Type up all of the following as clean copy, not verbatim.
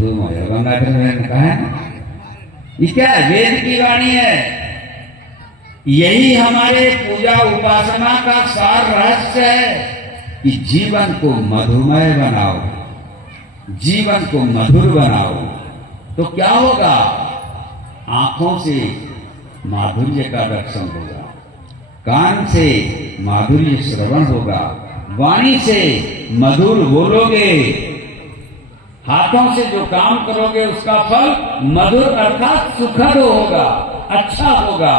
मधुमय। गंगाधर ने कहा है ना, ये क्या है? वेद की वाणी है। यही हमारे पूजा उपासना का सार रहस्य है कि जीवन को मधुमय बनाओ, जीवन को मधुर बनाओ। तो क्या होगा? आंखों से माधुर्य का दर्शन होगा, कान से माधुर्य श्रवण होगा, वाणी से मधुर बोलोगे, हाथों से जो काम करोगे उसका फल मधुर अर्थात सुखद होगा, अच्छा होगा।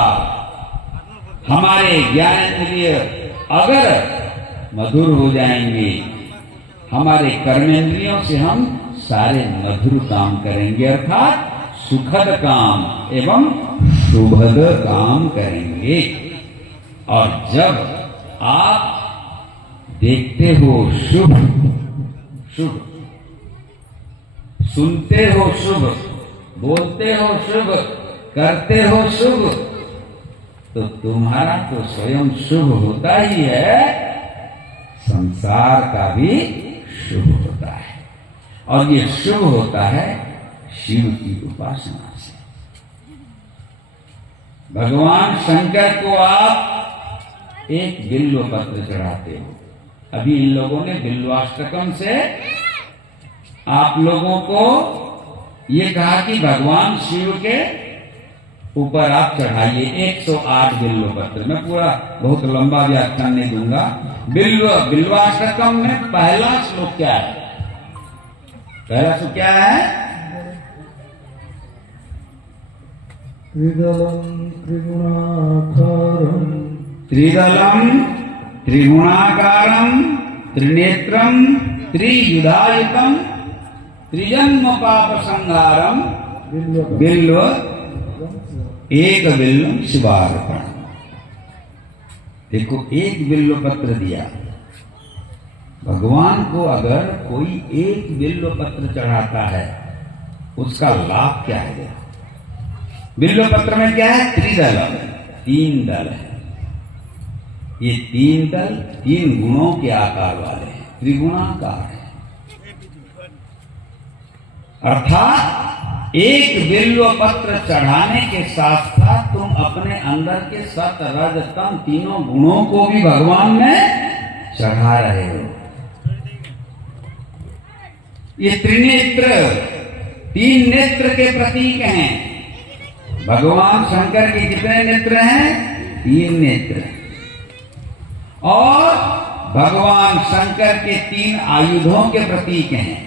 हमारे ज्ञानेंद्रिय अगर मधुर हो जाएंगे, हमारे कर्मेंद्रियों से हम सारे मधुर काम करेंगे, अर्थात सुखद काम एवं शुभद काम करेंगे। और जब आप देखते हो शुभ शुभ, सुनते हो शुभ, बोलते हो शुभ, करते हो शुभ, तो तुम्हारा तो स्वयं शुभ होता ही है, संसार का भी शुभ होता है। और ये शुभ होता है शिव की उपासना से। भगवान शंकर को आप एक बिल्व पत्र चढ़ाते हो। अभी इन लोगों ने बिल्वाष्टकम से आप लोगों को ये कहा कि भगवान शिव के ऊपर आप चढ़ाइए 108 बिल्व पत्र। मैं पूरा बहुत लंबा व्याख्यान नहीं दूंगा। बिल्वाष्टकम में पहला श्लोक क्या है? पहला श्लोक क्या है? त्रिदलम त्रिगुणाकारम, त्रिदलम त्रिगुणाकारम, त्रिनेत्रम त्रियुधायुतम, त्रिजन्म पाप संहारम, बिल्व एक बिल्व शिवार्पण। देखो, एक बिल्व पत्र दिया। भगवान को अगर कोई एक बिल्व पत्र चढ़ाता है, उसका लाभ क्या है? बिल्व पत्र में क्या है? त्रिदलम, 3 दल है। ये 3 दल 3 गुणों के आकार वाले हैं, त्रिगुणाकार है। अर्थात एक बिल्व पत्र चढ़ाने के साथ साथ तुम अपने अंदर के सत रज तम तीनों गुणों को भी भगवान में चढ़ा रहे हो। ये त्रिनेत्र 3 नेत्र के प्रतीक हैं। भगवान शंकर के कितने नेत्र हैं? 3 नेत्र। और भगवान शंकर के 3 आयुधों के प्रतीक हैं।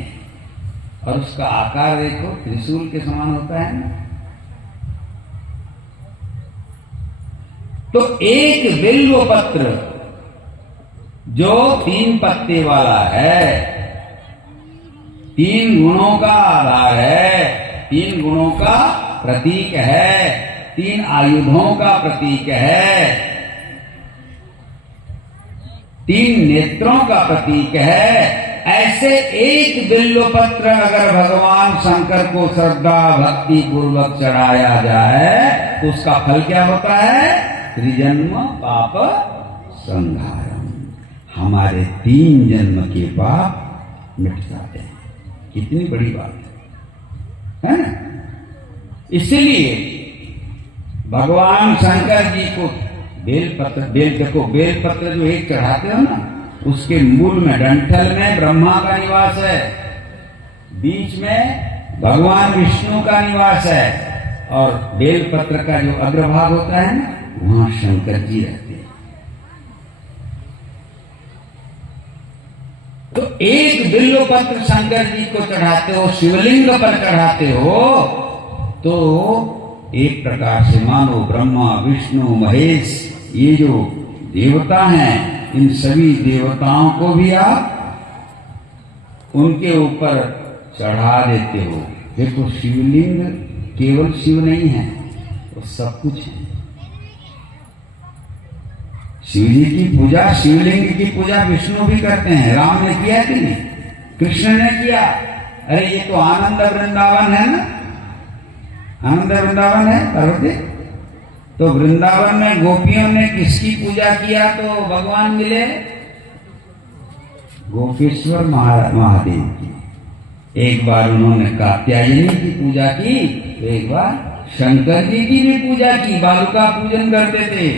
और उसका आकार देखो, त्रिशूल के समान होता है ना। तो एक बिल्व पत्र जो 3 पत्ते वाला है, 3 गुणों का आधार है, 3 गुणों का प्रतीक है, 3 आयुधों का प्रतीक है, 3 नेत्रों का प्रतीक है। ऐसे एक बिल्व पत्र अगर भगवान शंकर को श्रद्धा भक्ति पूर्वक चढ़ाया जाए तो उसका फल क्या होता है? त्रिजन्म पाप संहारम। हमारे 3 जन्म के पाप मिट जाते हैं। कितनी बड़ी बात है ना? इसलिए भगवान शंकर जी को बेल पत्र जो एक चढ़ाते हो ना, उसके मूल में डंठल में ब्रह्मा का निवास है, बीच में भगवान विष्णु का निवास है, और बेल पत्र का जो अग्रभाग होता है ना, वहां शंकर जी रहते हैं। तो एक बिल्व पत्र शंकर जी को चढ़ाते हो, शिवलिंग पर चढ़ाते हो, तो एक प्रकार से मानो ब्रह्मा विष्णु महेश ये जो देवता हैं, इन सभी देवताओं को भी आप उनके ऊपर चढ़ा देते हो। देखो, शिवलिंग केवल शिव नहीं है, वो सब कुछ है। शिव जी की पूजा, शिवलिंग की पूजा विष्णु भी करते हैं। राम ने किया कि नहीं? कृष्ण ने किया। अरे ये तो आनंद वृंदावन है ना, आनंद वृंदावन है पार्वती। तो वृंदावन में गोपियों ने किसकी पूजा किया तो भगवान मिले? गोपेश्वर महादेव की। एक बार उन्होंने कात्यायनी की पूजा की, तो एक बार शंकर जी की भी पूजा की। बालुका पूजन करते थे,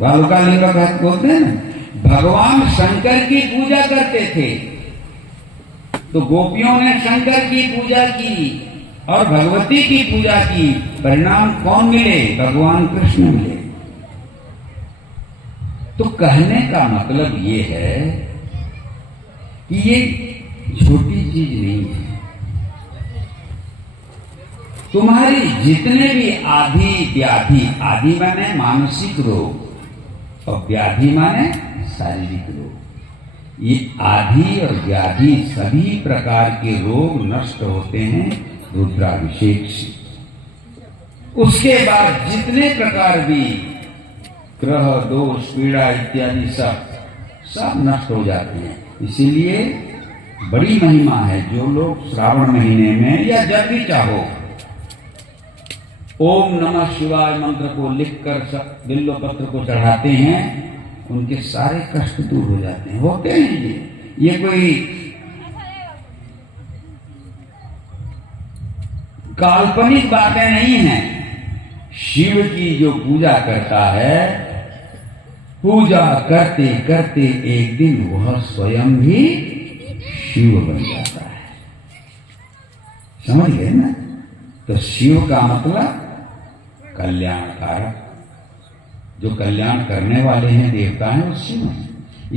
बालुका लिंग बोलते हैं ना, भगवान शंकर की पूजा करते थे। तो गोपियों ने शंकर की पूजा की और भगवती की पूजा की, परिणाम कौन मिले? भगवान कृष्ण मिले। तो कहने का मतलब ये है कि ये छोटी चीज नहीं है। तुम्हारी जितने भी आदि व्याधि, आदि माने मानसिक रोग और व्याधि माने शारीरिक रोग, ये आदि और व्याधि सभी प्रकार के रोग नष्ट होते हैं रुद्राभिषेक से। उसके बाद जितने प्रकार भी ग्रह दोष पीड़ा इत्यादि सब नष्ट हो जाते हैं। इसीलिए बड़ी महिमा है। जो लोग श्रावण महीने में या जब भी चाहो ओम नमः शिवाय मंत्र को लिखकर बिल्व पत्र को चढ़ाते हैं, उनके सारे कष्ट दूर हो जाते हैं। होते हैं ये कोई काल्पनिक बातें नहीं हैं। शिव की जो पूजा करता है, पूजा करते करते एक दिन वह स्वयं भी शिव बन जाता है। समझ गए ना? तो शिव का मतलब कल्याणकारक, जो कल्याण करने वाले हैं देवता हैं, वो शिव हैं।